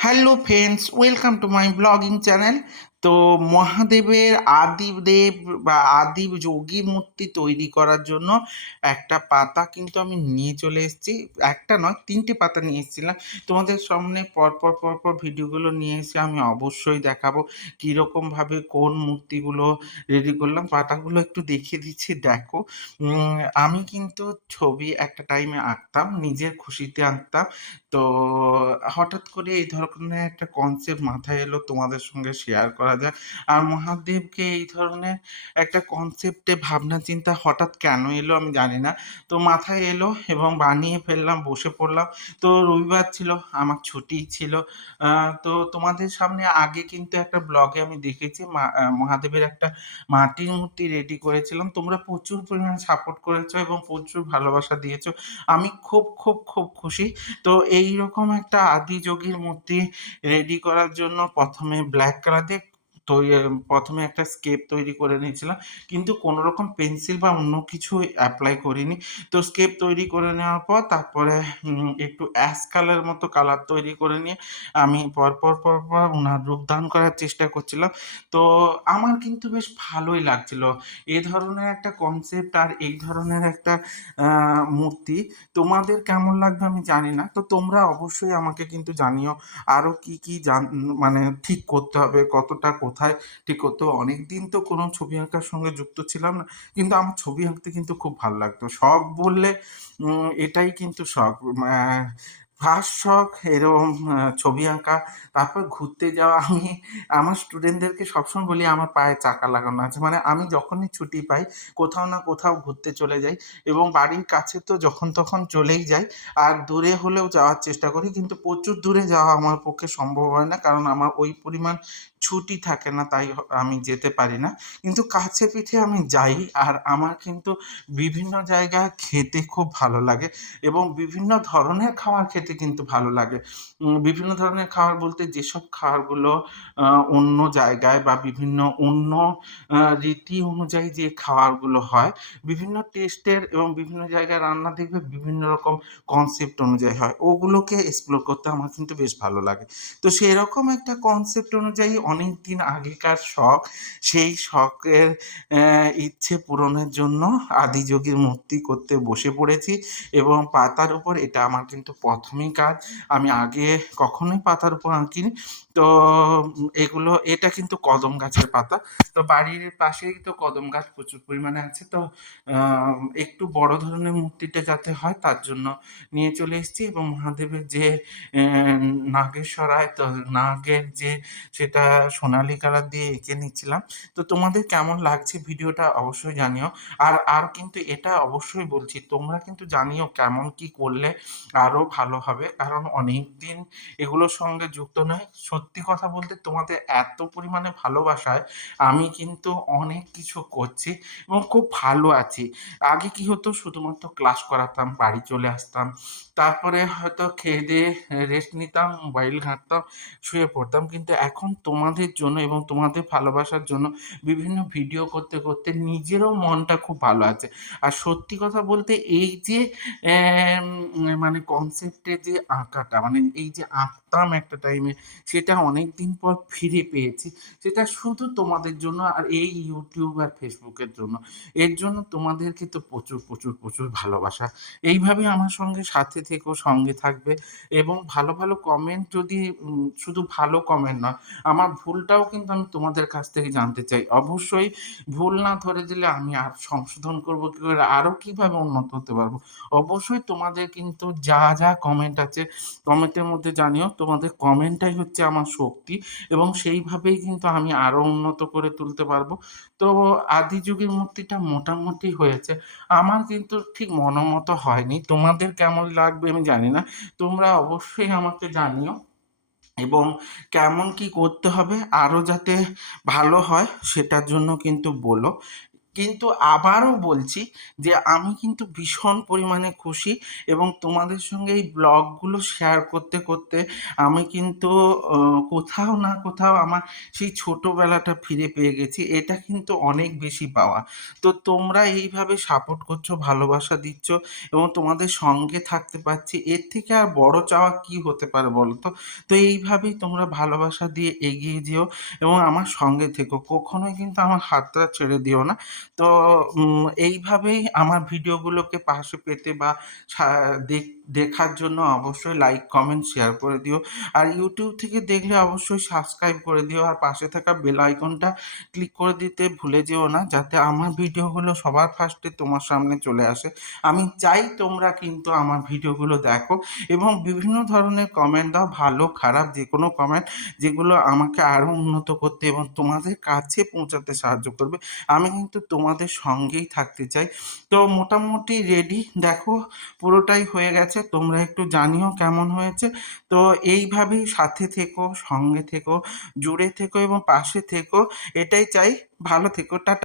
Hello friends welcome to my blogging channel তো মহাদেবের আদিদেব বা আদি যোগী মূর্তি তৈরি করার জন্য একটা পাতা কিন্তু আমি নিয়ে চলে এসেছি। একটা নয়, তিনটে পাতা নিয়ে এসেছিলাম। তোমাদের সামনে পরপর পরপর ভিডিওগুলো নিয়ে এসে আমি অবশ্যই দেখাবো কীরকমভাবে কোন মূর্তিগুলো রেডি করলাম। পাতাগুলো একটু দেখিয়ে দিচ্ছি, দেখো। আমি কিন্তু ছবি একটা টাইমে আঁকতাম, নিজের খুশিতে আঁকতাম। তো হঠাৎ করে এই ধরনের একটা কনসেপ্ট মাথায় এলো তোমাদের সঙ্গে শেয়ার করা যায়। আর মহাদেবকে এই ধরনের একটা কনসেপ্টে ভাবনা চিন্তা হঠাৎ কেন এলো আমি জানি না। তো মাথায় এলো এবং বানিয়ে ফেললাম, বসে পড়লাম। তো রবিবার ছিল, আমার ছুটি ছিল। তো তোমাদের সামনে আগে কিন্তু একটা ব্লগে আমি দেখেছি মহাদেবের একটা মাটির মূর্তি রেডি করেছিলাম। তোমরা প্রচুর পরিমাণে সাপোর্ট করেছ এবং প্রচুর ভালোবাসা দিয়েছ। আমি খুব খুব খুব খুশি। তো এই রকম একটা আদি যোগীর মূর্তি রেডি করার জন্য প্রথমে ব্ল্যাক কালার দিয়ে প্রথমে একটা স্কেপ তৈরি করে নিয়েছিলাম। কিন্তু কোনো রকম পেন্সিল বা অন্য কিছু অ্যাপ্লাই করিনি। তো স্কেপ তৈরি করে নেওয়ার পর তারপরে একটু অ্যাশ কালার মতো কালার তৈরি করে নিয়ে আমি পরপর পরপর ওনার রূপদান করার চেষ্টা করছিলাম। তো আমার কিন্তু বেশ ভালোই লাগছিল। এ ধরনের একটা কনসেপ্ট আর এই ধরনের একটা মূর্তি তোমাদের কেমন লাগবে আমি জানি না। তো তোমরা অবশ্যই আমাকে কিন্তু জানিও আরও কি কি জান মানে ঠিক করতে হবে, কতটা কোথায় ঠিক করতে হবে অনেক দিন তো কোনো ছবি আঁকার সঙ্গে যুক্ত ছিলাম না। কিন্তু আমার ছবি আঁকতে কিন্তু খুব ভালো লাগতো। শখ বললে এটাই কিন্তু শখ। ফার্স্ট শখ এরকম ছবি আঁকা, তারপর ঘুরতে যাওয়া, আমি আমার স্টুডেন্টদেরকে সবসময় বলি, আমার পায়ে চাকা লাগানো আছে। মানে আমি যখনই ছুটি পাই, কোথাও না কোথাও ঘুরতে চলে যাই এবং বাড়ির কাছে তো যখন তখন চলেই যাই। আর দূরে হলেও যাওয়ার চেষ্টা করি, কিন্তু প্রচুর দূরে যাওয়া আমার পক্ষে সম্ভব হয় না, কারণ আমার ওই পরিমাণ ছুটি থাকে না, তাই আমি যেতে পারি না। কিন্তু কাছে পিঠে আমি যাই, আর আমার কিন্তু বিভিন্ন জায়গায় খেতে খুব ভালো লাগে এবং বিভিন্ন ধরনের খাবার খেতে কিন্তু ভালো লাগে। বিভিন্ন ধরনের খাবার বলতে যেসব খাবারগুলো অন্য জায়গায় বা বিভিন্ন অন্য রীতি অনুযায়ী যে খাবারগুলো হয়, বিভিন্ন টেস্টের এবং বিভিন্ন জায়গায় রান্না দেখবে বিভিন্ন রকম কনসেপ্ট অনুযায়ী হয়। ওগুলোকে এক্সপ্লোর করতে আমার কিন্তু বেশ ভালো লাগে। তো সেরকম একটা কনসেপ্ট অনুযায়ী অনেক দিন আগেকার শখ, সেই শখের ইচ্ছে পূরণের জন্য আদিযোগীর মূর্তি করতে বসে পড়েছি এবং পাতার উপর এটা আমার কিন্তু প্রথমই কাজ, আমি আগে কখনোই পাতার উপর আঁকিনি। তো এগুলো, এটা কিন্তু কদম গাছের পাতা। তো বাড়ির পাশেই তো কদম গাছ প্রচুর পরিমাণে আছে। তো একটু বড় ধরনের মূর্তিটা যাতে হয়, তার জন্য নিয়ে চলে এসেছি এবং মহাদেবের যে নাগেশ্বরায়, তো নাগের যে, সেটা সোনালী কালার দিয়ে এঁকে নিচ্ছিলাম। তো তোমাদের কেমন লাগছে ভিডিওটা অবশ্যই জানিও। আর আর কিন্তু এটা অবশ্যই বলছি, তোমরা কিন্তু জানিও কেমন কি করলে আরও ভালো হবে। কারণ অনেক দিন এগুলোর সঙ্গে যুক্ত নয়। সত্যি কথা বলতে তোমাদের এত পরিমাণে ভালোবাসায় আমি কিন্তু অনেক কিছু করছি এবং খুব ভালো আছি। আগে কি হতো, শুধুমাত্র ক্লাস করাতাম, বাড়ি চলে আসতাম, তারপরে হয়তো খেয়ে দিয়ে রেস্ট নিতাম মোবাইল ঘাঁটতাম, শুয়ে পড়তাম। কিন্তু এখন তোমাদের জন্য এবং তোমাদের ভালোবাসার জন্য বিভিন্ন ভিডিও করতে করতে নিজেরও মনটা খুব ভালো আছে। আর সত্যি কথা বলতে এই যে মানে কনসেপ্টে যে আঁকাটা মানে এই যে আঁকতাম একটা টাইমে সেটা অনেক দিন পর ফিরে পেয়েছি। সেটা শুধু তোমাদের জন্য আর এই ইউটিউব আর ফেসবুকের জন্য। এর জন্য তোমাদেরকে তো প্রচুর প্রচুর প্রচুর ভালোবাসা। এইভাবে আমার সঙ্গে সাথে থেকেও সঙ্গে থাকবে। এবং ভালো ভালো কমেন্ট যদি শুধু ভালো কমেন্ট নয়, আমার ভুলটাও কিন্তু আমি তোমাদের কাছ থেকে জানতে চাই। অবশ্যই ভুল না ধরে দিলে আমি আর সংশোধন করব কী করে? আরও কীভাবে উন্নত হতে পারব? অবশ্যই তোমাদের কিন্তু যা যা কমেন্ট আছে কমেন্টের মধ্যে জানিও। তোমাদের কমেন্টটাই হচ্ছে আমার শক্তি এবং সেইভাবেই কিন্তু আমি আরও উন্নত করে তুলতে পারব। তো আদি যুগের মূর্তিটা মোটামুটি হয়েছে। আমার কিন্তু ঠিক মনোমতো হয়নি। তোমাদের কেমন লাগবে আমি জানি না। তোমরা অবশ্যই আমাকে জানিও এবং কেমন কি করতে হবে আরও যাতে ভালো হয় সেটার জন্য কিন্তু বলো। কিন্তু আবারও বলছি যে আমি কিন্তু ভীষণ পরিমাণে খুশি এবং তোমাদের সঙ্গে এই ব্লগগুলো শেয়ার করতে করতে আমি কিন্তু কোথাও না কোথাও আমার সেই ছোটোবেলাটা ফিরে পেয়ে গেছি। এটা কিন্তু অনেক বেশি পাওয়া। তো তোমরা এইভাবে সাপোর্ট করছ, ভালোবাসা দিচ্ছ এবং তোমাদের সঙ্গে থাকতে পারছি, এর থেকে আর বড় চাওয়া কি হতে পারে বলো তো? তো এইভাবেই তোমরা ভালোবাসা দিয়ে এগিয়ে যেও এবং আমার সঙ্গে থেকো। কখনোই কিন্তু আমার হাতটা ছেড়ে দিও না। তো এইভাবেই আমার ভিডিওগুলোকে পাশে পেতে বা সা- দেখ- দেখার জন্য অবশ্যই লাইক কমেন্ট শেয়ার করে দিও। আর ইউটিউব থেকে দেখলে অবশ্যই সাবস্ক্রাইব করে দিও। আর পাশে থাকা বেল আইকনটা ক্লিক করে দিতে ভুলে যেও না, যাতে আমার ভিডিওগুলো সবার ফার্স্টে তোমার সামনে চলে আসে। আমি চাই তোমরা কিন্তু আমার ভিডিওগুলো দেখো এবং বিভিন্ন ধরনের কমেন্ট দাও, ভালো, খারাপ যে কোনো কমেন্ট যেগুলো আমাকে আরও উন্নত করতে এবং তোমাদের কাছে পৌঁছাতে সাহায্য করবে। আমি কিন্তু তোমাদের সঙ্গেই থাকতে চাই। তো মোটামুটি রেডি দেখো, পুরোটাই হয়ে গেছে। তোমরা একটু জানিও কেমন হয়েছে। তো এইভাবেই সাথে থেকো, সঙ্গে থেকো, জুড়ে থেকো এবং পাশে থেকো। এটাই চাই, ভালো থেকো, টাটা।